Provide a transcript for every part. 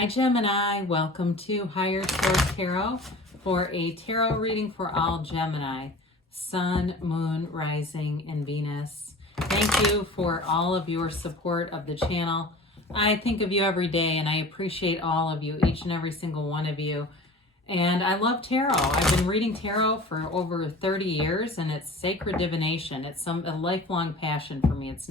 Hi Gemini, welcome to Higher Source Tarot for a tarot reading for all Gemini, Sun, Moon, Rising, and Venus. Thank you for all of your support of the channel. I think of you every day and I appreciate all of you, each and every single one of you. And I love tarot. I've been reading tarot for over 30 years and it's sacred divination. It's a lifelong passion for me. It's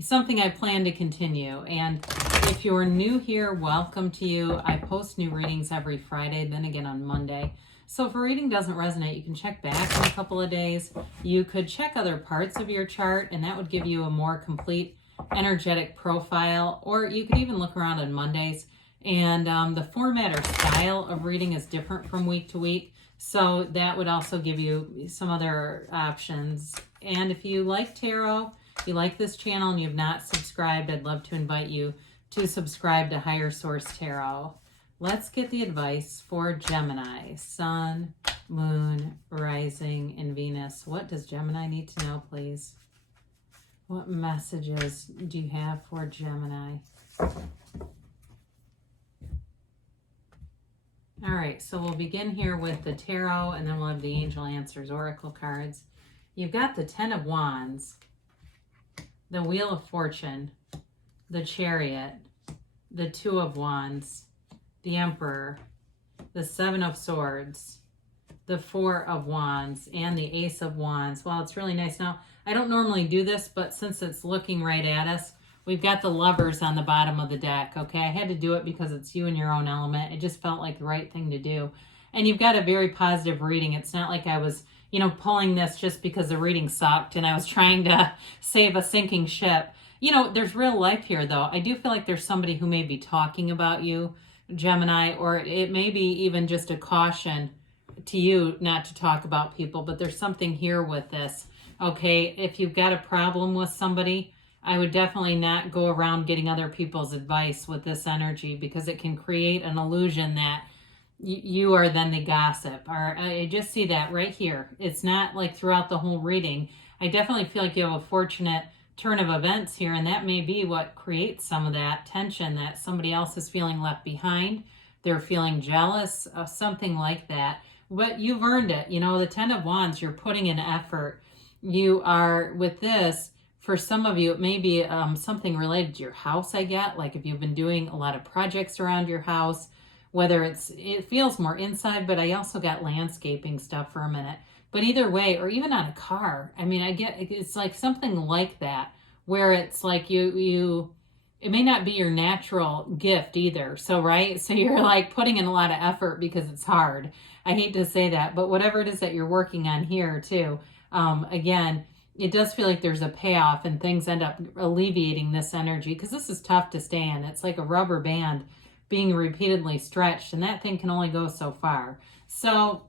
something I plan to continue. And if you're new here, welcome to you. I post new readings every Friday, then again on Monday. So if a reading doesn't resonate, you can check back in a couple of days. You could check other parts of your chart, and that would give you a more complete energetic profile. Or you could even look around on Mondays. And the format or style of reading is different from week to week. So that would also give you some other options. And if you like tarot, if you like this channel and you've not subscribed, I'd love to invite you to subscribe to Higher Source Tarot. Let's get the advice for Gemini, Sun, Moon, Rising, and Venus. What does Gemini need to know, please? What messages do you have for Gemini? All right, so we'll begin here with the tarot, and then we'll have the Angel Answers Oracle cards. You've got the Ten of Wands, the Wheel of Fortune, the Chariot, the Two of Wands, the Emperor, the Seven of Swords, the Four of Wands, and the Ace of Wands. Well, it's really nice. Now, I don't normally do this, but since it's looking right at us, we've got the Lovers on the bottom of the deck, okay? I had to do it because it's you in your own element. It just felt like the right thing to do. And you've got a very positive reading. It's not like I was, pulling this just because the reading sucked and I was trying to save a sinking ship. There's real life here, though. I do feel like there's somebody who may be talking about you, Gemini, or it may be even just a caution to you not to talk about people, but there's something here with this, okay? If you've got a problem with somebody, I would definitely not go around getting other people's advice with this energy because it can create an illusion that you are then the gossip. Or I just see that right here. It's not like throughout the whole reading. I definitely feel like you have a fortunate turn of events here, and that may be what creates some of that tension that somebody else is feeling left behind. They're feeling jealous of something like that. But you've earned it. The Ten of Wands, you're putting in effort. You are, with this, for some of you, it may be something related to your house, I get. Like if you've been doing a lot of projects around your house, whether it feels more inside, but I also got landscaping stuff for a minute. But either way, or even on a car, I get, it's like something like that, where it's like it may not be your natural gift either. So, right? So you're like putting in a lot of effort because it's hard. I hate to say that, but whatever it is that you're working on here too, again, it does feel like there's a payoff and things end up alleviating this energy because this is tough to stay in. It's like a rubber band being repeatedly stretched, and that thing can only go so far. So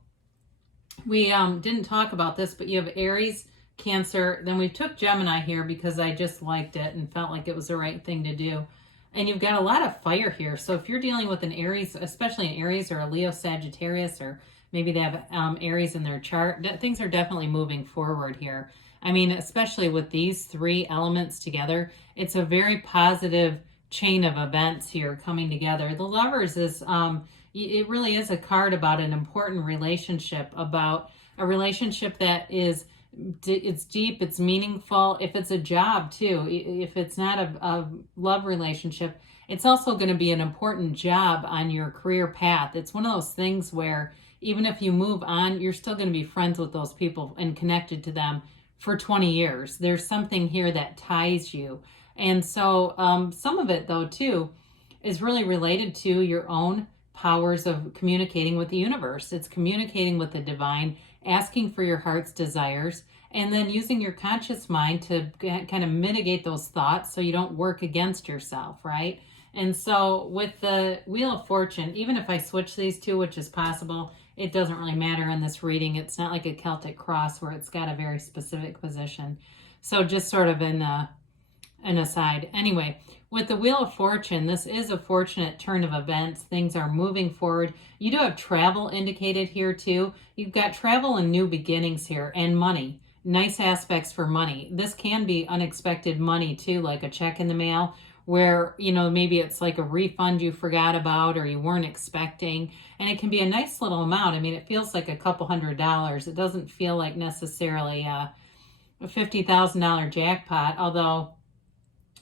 we didn't talk about this, but you have Aries, Cancer. Then we took Gemini here because I just liked it and felt like it was the right thing to do. And you've got a lot of fire here. So if you're dealing with an Aries, especially an Aries or a Leo Sagittarius, or maybe they have Aries in their chart, things are definitely moving forward here. Especially with these three elements together, it's a very positive chain of events here coming together. The Lovers is, it really is a card about an important relationship, about a relationship that is, it's deep, it's meaningful. If it's a job too, if it's not a love relationship, it's also going to be an important job on your career path. It's one of those things where even if you move on, you're still going to be friends with those people and connected to them for 20 years. There's something here that ties you. And so some of it, though, too, is really related to your own powers of communicating with the universe. It's communicating with the divine, asking for your heart's desires, and then using your conscious mind to kind of mitigate those thoughts so you don't work against yourself, right? And so with the Wheel of Fortune, even if I switch these two, which is possible, it doesn't really matter in this reading. It's not like a Celtic cross where it's got a very specific position. So just sort of an aside. Anyway, with the Wheel of Fortune, this is a fortunate turn of events. Things are moving forward. You do have travel indicated here too. You've got travel and new beginnings here, and money. Nice aspects for money. This can be unexpected money too, like a check in the mail, where, you know, maybe it's like a refund you forgot about or you weren't expecting. And it can be a nice little amount. I mean, it feels like a couple $100s. It doesn't feel like necessarily a $50,000 jackpot, although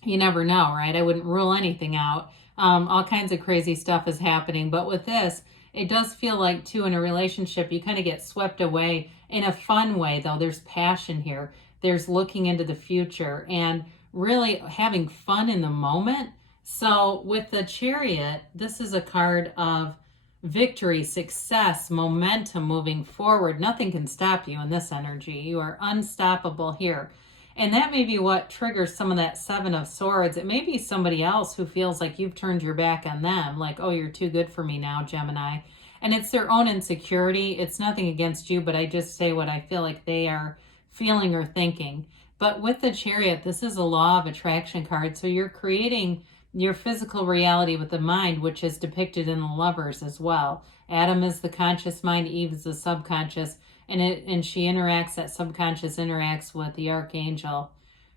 you never know, right? I wouldn't rule anything out. All kinds of crazy stuff is happening. But with this, it does feel like, too, in a relationship, you kind of get swept away in a fun way, though. There's passion here. There's looking into the future and really having fun in the moment. So with the Chariot, this is a card of victory, success, momentum, moving forward. Nothing can stop you in this energy. You are unstoppable here. And that may be what triggers some of that Seven of Swords. It may be somebody else who feels like you've turned your back on them, like, oh, you're too good for me now, Gemini. And it's their own insecurity. It's nothing against you, but I just say what I feel like they are feeling or thinking. But with the Chariot, this is a law of attraction card. So you're creating your physical reality with the mind, which is depicted in the Lovers as well. Adam is the conscious mind, Eve is the subconscious. And she interacts, that subconscious interacts with the archangel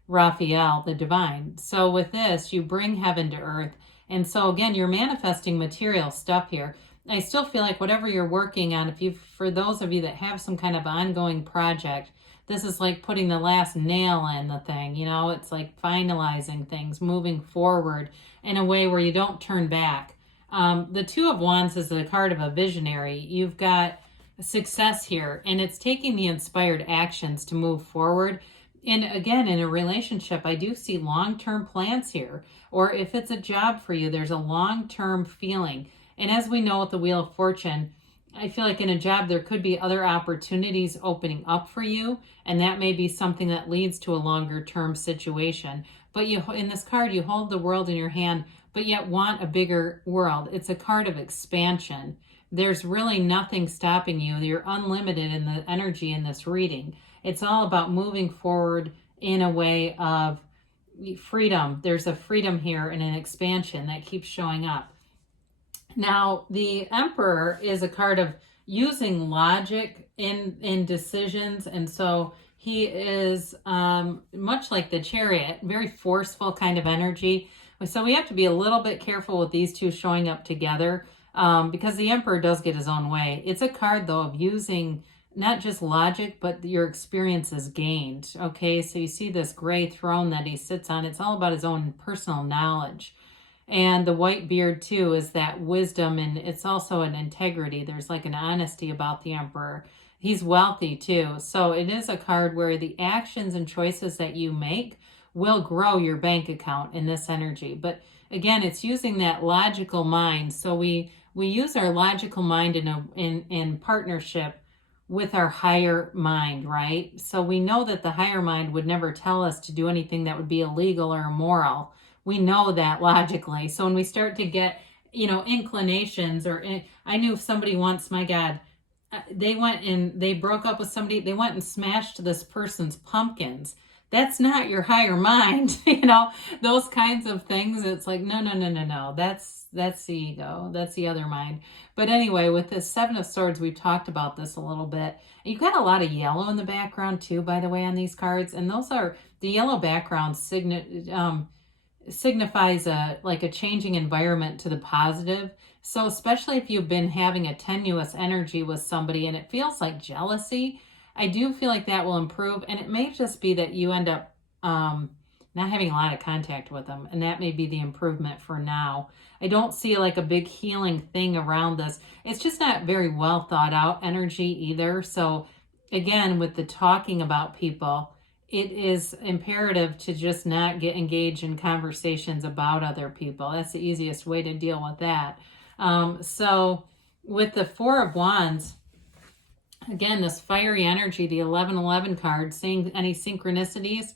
Raphael, the divine. So with this, you bring heaven to earth. And so again, you're manifesting material stuff here. I still feel like whatever you're working on, for those of you that have some kind of ongoing project, this is like putting the last nail in the thing, you know, it's like finalizing things, moving forward in a way where you don't turn back. The Two of Wands is the card of a visionary. You've got success here, and it's taking the inspired actions to move forward. And again, in a relationship, I do see long-term plans here, or if it's a job for you, there's a long-term feeling. And as we know with the Wheel of Fortune, I feel like in a job, there could be other opportunities opening up for you, and that may be something that leads to a longer-term situation. But you, in this card, you hold the world in your hand, but yet want a bigger world. It's a card of expansion. There's really nothing stopping you. You're unlimited in the energy in this reading. It's all about moving forward in a way of freedom. There's a freedom here and an expansion that keeps showing up. Now, the Emperor is a card of using logic in decisions. And so he is much like the Chariot, very forceful kind of energy. So we have to be a little bit careful with these two showing up together. Because the Emperor does get his own way. It's a card, though, of using not just logic, but your experiences gained. Okay, so you see this gray throne that he sits on. It's all about his own personal knowledge. And the white beard, too, is that wisdom, and it's also an integrity. There's like an honesty about the Emperor. He's wealthy, too. So it is a card where the actions and choices that you make will grow your bank account in this energy. But again, it's using that logical mind. So we use our logical mind in partnership with our higher mind, right? So we know that the higher mind would never tell us to do anything that would be illegal or immoral. We know that logically. So when we start to get, you know, inclinations, I knew somebody once, my God, they went and they broke up with somebody, they went and smashed this person's pumpkins. That's not your higher mind, you know, those kinds of things. It's like, no. That's the ego. That's the other mind. But anyway, with this Seven of Swords, we've talked about this a little bit. You've got a lot of yellow in the background too, by the way, on these cards. And those are, the yellow background signifies like a changing environment to the positive. So especially if you've been having a tenuous energy with somebody and it feels like jealousy, I do feel like that will improve, and it may just be that you end up not having a lot of contact with them, and that may be the improvement for now. I don't see like a big healing thing around this. It's just not very well thought out energy either. So again, with the talking about people, it is imperative to just not get engaged in conversations about other people. That's the easiest way to deal with that. So with the Four of Wands, again, this fiery energy, the 1111 card, seeing any synchronicities,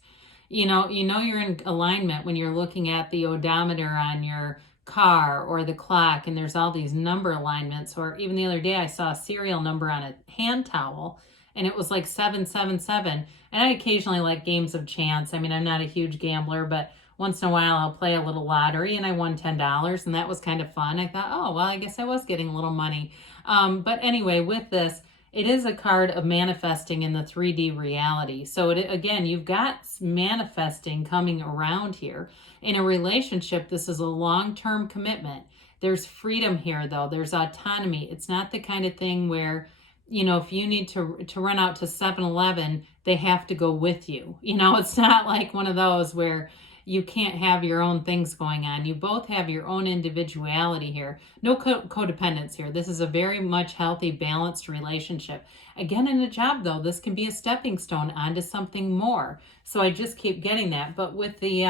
you know you're in alignment when you're looking at the odometer on your car or the clock, and there's all these number alignments. Or even the other day, I saw a serial number on a hand towel, and it was like 777. And I occasionally like games of chance. I mean, I'm not a huge gambler, but once in a while I'll play a little lottery, and I won $10, and that was kind of fun. I thought, oh, well, I guess I was getting a little money. But anyway, with this, it is a card of manifesting in the 3D reality. So again, you've got manifesting coming around here. In a relationship, this is a long-term commitment. There's freedom here, though. There's autonomy. It's not the kind of thing where, you know, if you need to run out to 7-Eleven, they have to go with you. You know, it's not like one of those where you can't have your own things going on. You both have your own individuality here. No codependence here. This is a very much healthy, balanced relationship. Again, in a job, though, this can be a stepping stone onto something more. So I just keep getting that. But with the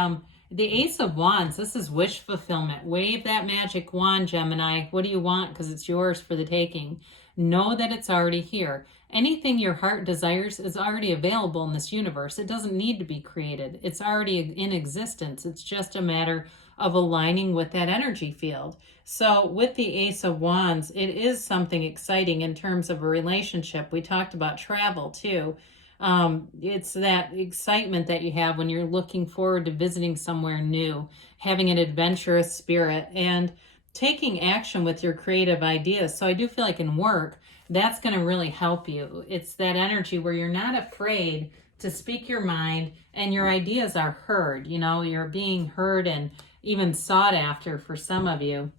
Ace of Wands, this is wish fulfillment. Wave that magic wand, Gemini. What do you want? Because it's yours for the taking. Know that it's already here. Anything your heart desires is already available in this universe. It doesn't need to be created. It's already in existence. It's just a matter of aligning with that energy field. So with the Ace of Wands, it is something exciting in terms of a relationship. We talked about travel too. It's that excitement that you have when you're looking forward to visiting somewhere new, having an adventurous spirit, and taking action with your creative ideas. So I do feel like in work, that's going to really help you. It's that energy where you're not afraid to speak your mind and your ideas are heard. You know, you're being heard and even sought after for some of you.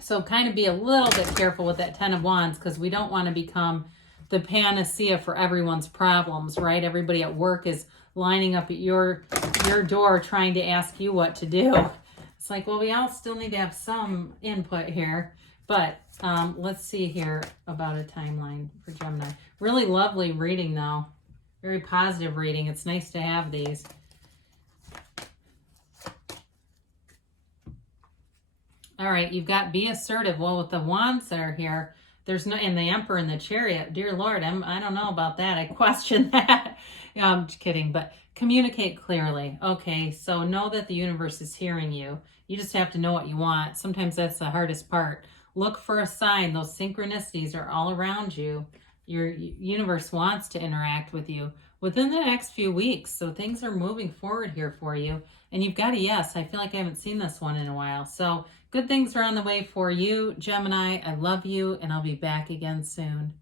So kind of be a little bit careful with that 10 of Wands, because we don't want to become the panacea for everyone's problems, right? Everybody at work is lining up at your door trying to ask you what to do. It's like, well, we all still need to have some input here. But let's see here about a timeline for Gemini. Really lovely reading, though. Very positive reading. It's nice to have these. All right, you've got be assertive. Well, with the wands that are here, there's no, and the Emperor and the Chariot. Dear Lord, I don't know about that. I question that. I'm just kidding, but communicate clearly. Okay, so know that the universe is hearing you. You just have to know what you want. Sometimes that's the hardest part. Look for a sign. Those synchronicities are all around you. Your universe wants to interact with you within the next few weeks. So things are moving forward here for you. And you've got a yes. I feel like I haven't seen this one in a while. So good things are on the way for you, Gemini. I love you, and I'll be back again soon.